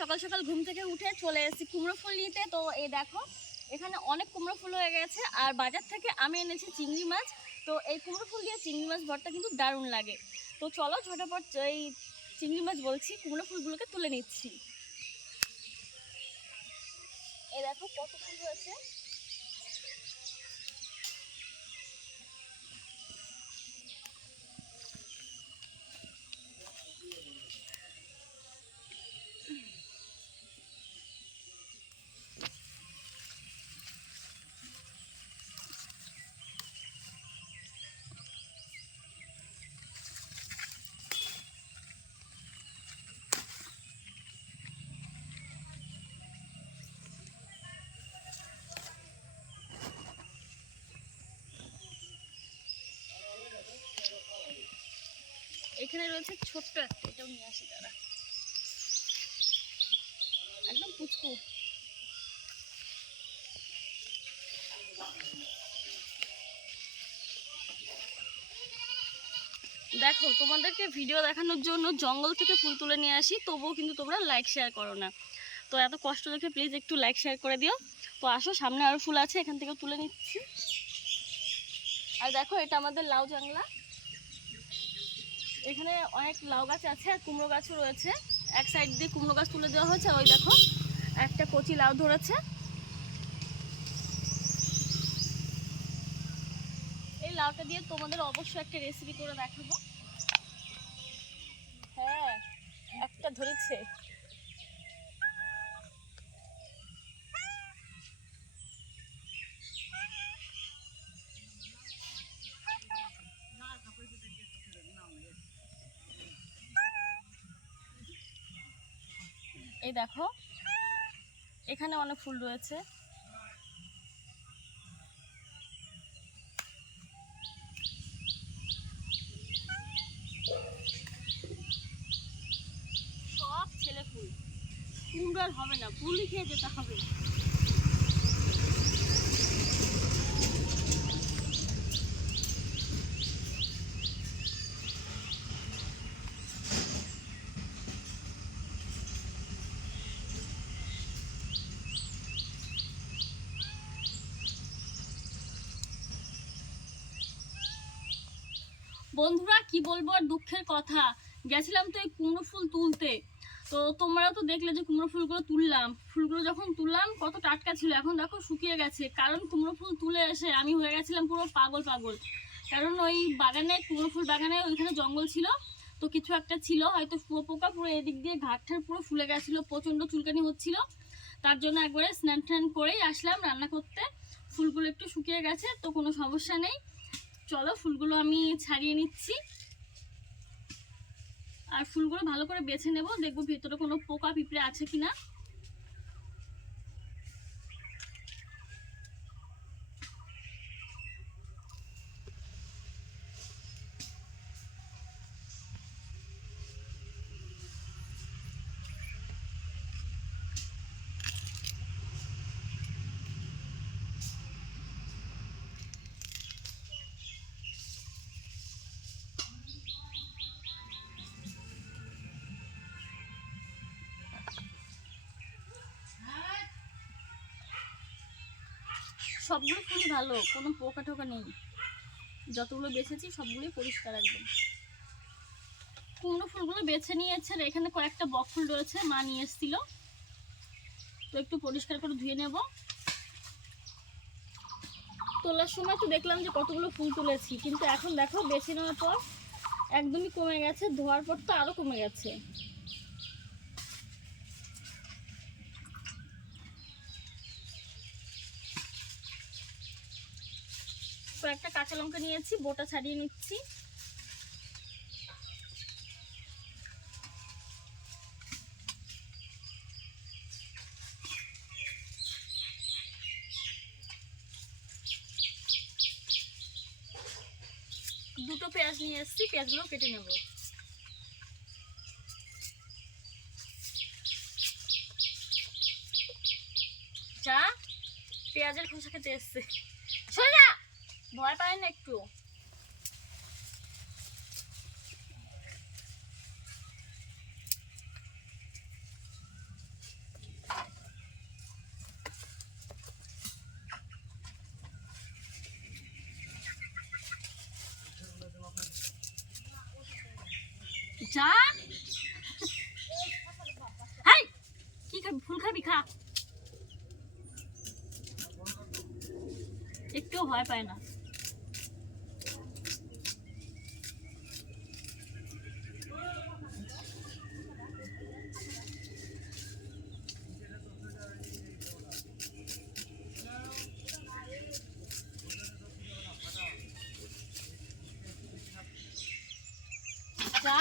সকাল সকাল ঘুম থেকে উঠে চলে এসেছি কুমড়ো ফুল নিতে। তো এই দেখো এখানে অনেক কুমড়ো ফুল হয়ে গেছে, আর বাজার থেকে আমি এনেছি চিংড়ি মাছ। তো এই কুমড়ো ফুল দিয়ে চিংড়ি মাছ ভর্তা কিন্তু দারুণ লাগে। তো চলো ঝটপট এই চিংড়ি মাছ বলছি কুমড়ো ফুলগুলোকে তুলে নিচ্ছি। এই দেখো কত ফুল হয়েছে। এখানে রয়েছে ছোট্ট একটা, এটাও নিয়ে আসি দাঁড়া, একদম পুচকু। দেখো তোমাদেরকে ভিডিও দেখানোর জন্য জঙ্গল থেকে ফুল তুলে নিয়ে আসি, তবুও কিন্তু তোমরা লাইক শেয়ার করো না। তো এত কষ্ট দেখে প্লিজ একটু লাইক শেয়ার করে দিও। তো আসো, সামনে আরও ফুল আছে, এখান থেকে তুলে নিচ্ছি। আর দেখো এটা আমাদের লাউ জাংলা। এখানে অনেক লাউ গাছ আছে আর কুমড়ো গাছও রয়েছে। এক সাইড দিয়ে কুমড়ো গাছ তুলে দেওয়া হয়েছে, ওই দেখো একটা কচি লাউ ধরেছে। এই লাউটা দিয়ে তোমাদের অবশ্যই একটা রেসিপি করে দেখাবো। হ্যাঁ, একটা ধরেছে। এই দেখো এখানে অনেক ফুল রয়েছে। সব ছেলে ফুল, কুমড়ো আর হবে না, ফুলই খেয়ে যেতে হবে। বন্ধুরা কি বলবো আর দুঃখের কথা, গেছিলাম তো এই কুমড়ো ফুল তুলতে। তো তোমরা তো দেখলে যে কুমড়ো ফুলগুলো তুললাম, ফুলগুলো যখন তুললাম কত টাটকা ছিল, এখন দেখো শুকিয়ে গেছে। কারণ কুমড়ো ফুল তুলে এসে আমি হয়ে গেছিলাম পুরো পাগল পাগল। কারণ ওই বাগানে, কুমড়ো ফুল বাগানে ওইখানে জঙ্গল ছিল, তো কিছু একটা ছিল হয়তো শুয়োপোকা, পুরো এদিক দিয়ে ঘাটঠার পুরো ফুলে গেছিলো, প্রচণ্ড চুলকানি হচ্ছিল। তার জন্য একবারে স্নান টান করেই আসলাম রান্না করতে। ফুলগুলো একটু শুকিয়ে গেছে, তো কোনো সমস্যা নেই। চলো ফুলগুলো আমি ছাড়িয়ে নিচ্ছি, আর ফুলগুলো ভালো করে বেছে নেব, দেখবো ভেতরে কোনো পোকা পিঁপড়ে আছে কিনা। সবগুলো ফুলই ভালো, কোনো পোকা টোকা নেই। যতগুলো বেছেছি সবগুলোই পরিষ্কার একদম। কুমড়ো ফুলগুলো বেছে নিয়েছে, আর এখানে কয়েকটা বক ফুল রয়েছে, মা নিয়ে এসেছিল, তো একটু পরিষ্কার করে ধুয়ে নেব। তোলার সময় তো দেখলাম যে কতগুলো ফুল তুলেছি, কিন্তু এখন দেখো বেছে নেওয়ার পর একদমই কমে গেছে, ধোয়ার পর তো আরও কমে গেছে। তো একটা কাঁচা লঙ্কা নিয়েছি, বোটা ছাড়িয়ে নিচ্ছি। দুটো পেঁয়াজ নিয়ে এসেছি, পেঁয়াজগুলো কেটে নেব। যা পেঁয়াজের খোসা খেতে এসছে, সোজা ভয় পায় না একটু। ভয় পায় না। যা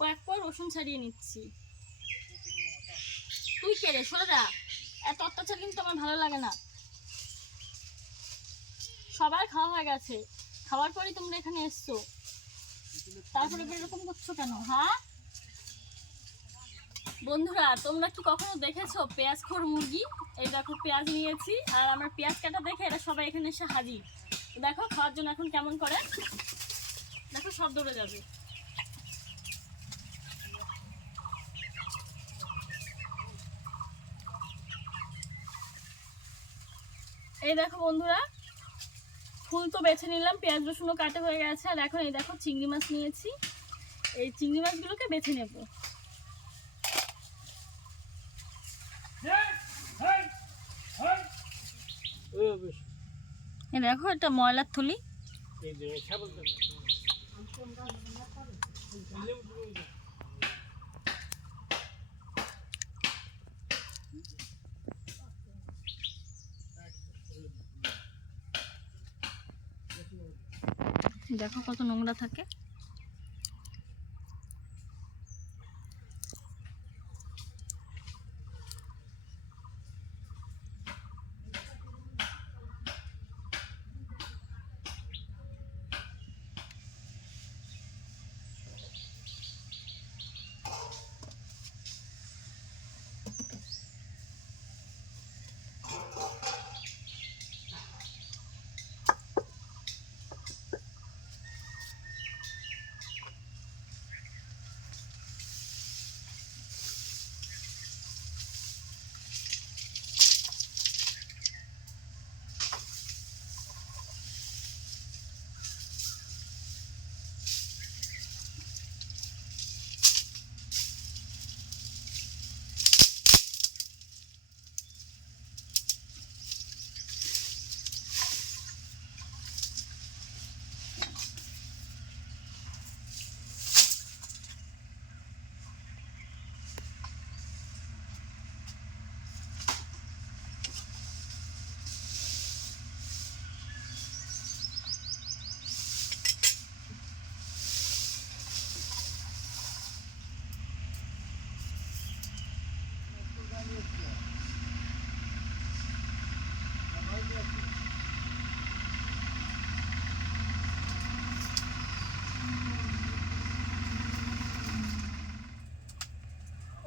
কয়েক পর রসুন ছাড়িয়ে নিচ্ছি। তুই কে রে, সরে যা। এত অত্যাচার কিন্তু আমার ভালো লাগে না। সবার খাওয়া হয়ে গেছে, খাওয়ার পরেই তোমরা এখানে এসছো, তারপরে এরকম করছো কেন? হ্যাঁ বন্ধুরা, তোমরা কি কখনো দেখেছো পেঁয়াজ খোর মুরগি? এই দেখো পেঁয়াজ নিয়েছি, আর আমার পেঁয়াজ কাটা দেখে এরা সবাই এখানে এসে হাজির। দেখো খাওয়ার জন্য এখন কেমন করে, দেখো সব দৌড়ে যাবে। এই দেখো বন্ধুরা, ফুল তো বেছে নিলাম, পেঁয়াজ রসুনও কাটা হয়ে গেছে, আর এখন এই দেখো চিংড়ি মাছ নিয়েছি। এই চিংড়ি মাছগুলোকে বেছে নেব। এই দেখো এটা ময়লার থলি। দেখো কত নোংরা থাকে।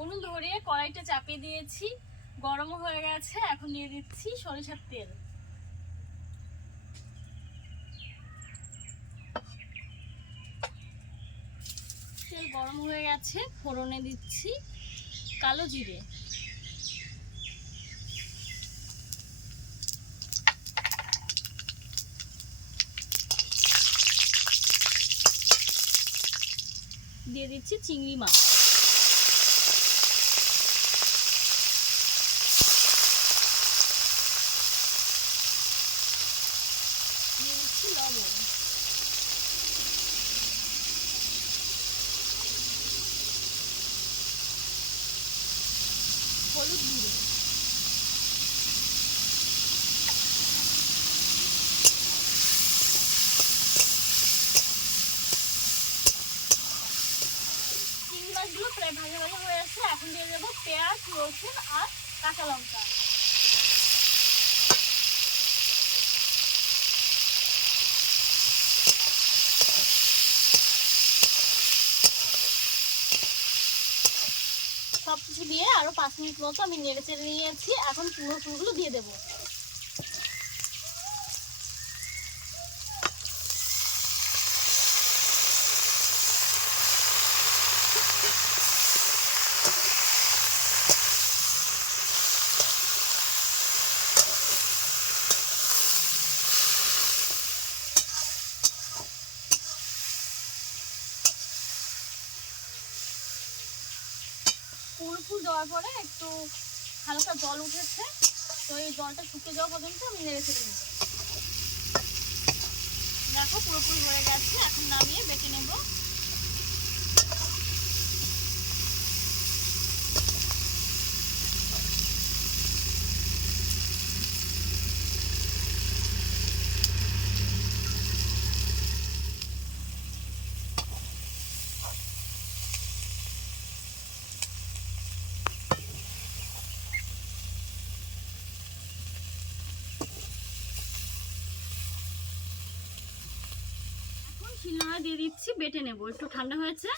উনুন ধরিয়ে কড়াইটা চাপিয়ে দিয়েছি, গরমও হয়ে গেছে। এখন দিয়ে দিচ্ছি সরিষার তেল। তেল গরম হয়ে গেছে, ফোড়নে দিচ্ছি কালো জিরে, দিয়ে দিচ্ছি চিংড়ি মাছ, দিয়ে দিচ্ছি লবণ, হলুদ গুঁড়ো, চিংড়ি মাছগুলো প্রায় ভাজা ভাজা হয়ে আসছে। এখন দিয়ে দেবো পেঁয়াজ রসুন আর কাঁচা লঙ্কা। সবকিছু দিয়ে আরো 5 মিনিট মতো আমি নেড়ে চেড়ে নিয়েছি। এখন পুরো ফুলগুলো দিয়ে দেবো। কুমড়ো ফুল দেওয়ার পরে একটু হালকা জল উঠেছে, তো এই জলটা শুকিয়ে যাওয়া পর্যন্ত আমি নেড়ে ছেড়ে নেব। দেখো পুরোপুরি হয়ে গেছে, এখন নামিয়ে বেটে নেব। এখন শিলনোড়া দিয়ে দিচ্ছি, বেটে নেব। একটু ঠান্ডা হয়েছে।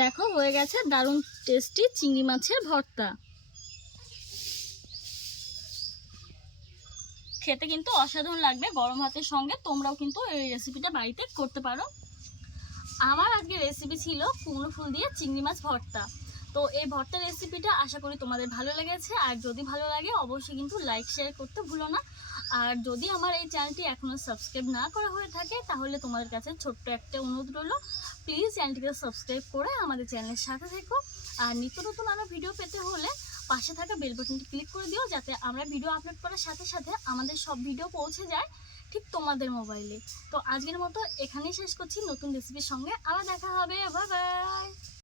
দেখো হয়ে গেছে দারুণ টেস্টি চিংড়ি মাছের ভর্তা। খেতে কিন্তু অসাধারণ লাগবে গরম ভাতের সঙ্গে। তোমরাও কিন্তু এই রেসিপিটা বাড়িতে করতে পারো। আমার আজকে রেসিপি ছিল কুমড়ো ফুল দিয়ে চিংড়ি মাছ ভর্তা। তো এই ভর্তা রেসিপিটা আশা করি তোমাদের ভালো লেগেছে। আর যদি ভালো লাগে অবশ্যই কিন্তু লাইক শেয়ার করতে ভুলো না। আর যদি আমার এই চ্যানেলটি এখনও সাবস্ক্রাইব না করা হয়ে থাকে তাহলে তোমাদের কাছে ছোট্ট একটা অনুরোধ রইলো, প্লিজ চ্যানেলটিকে সাবস্ক্রাইব করে আমাদের চ্যানেলের সাথে থেকো। আর নিত্য নতুন আরও ভিডিও পেতে হলে পাশে থাকা বেল বাটনটি ক্লিক করে দিও, যাতে আমরা ভিডিও আপলোড করার সাথে সাথে আমাদের সব ভিডিও পৌঁছে যায় ঠিক তোমাদের মোবাইলে। তো আজকের মতো এখানেই শেষ করছি। নতুন রেসিপির সঙ্গে আবার দেখা হবে। Bye bye.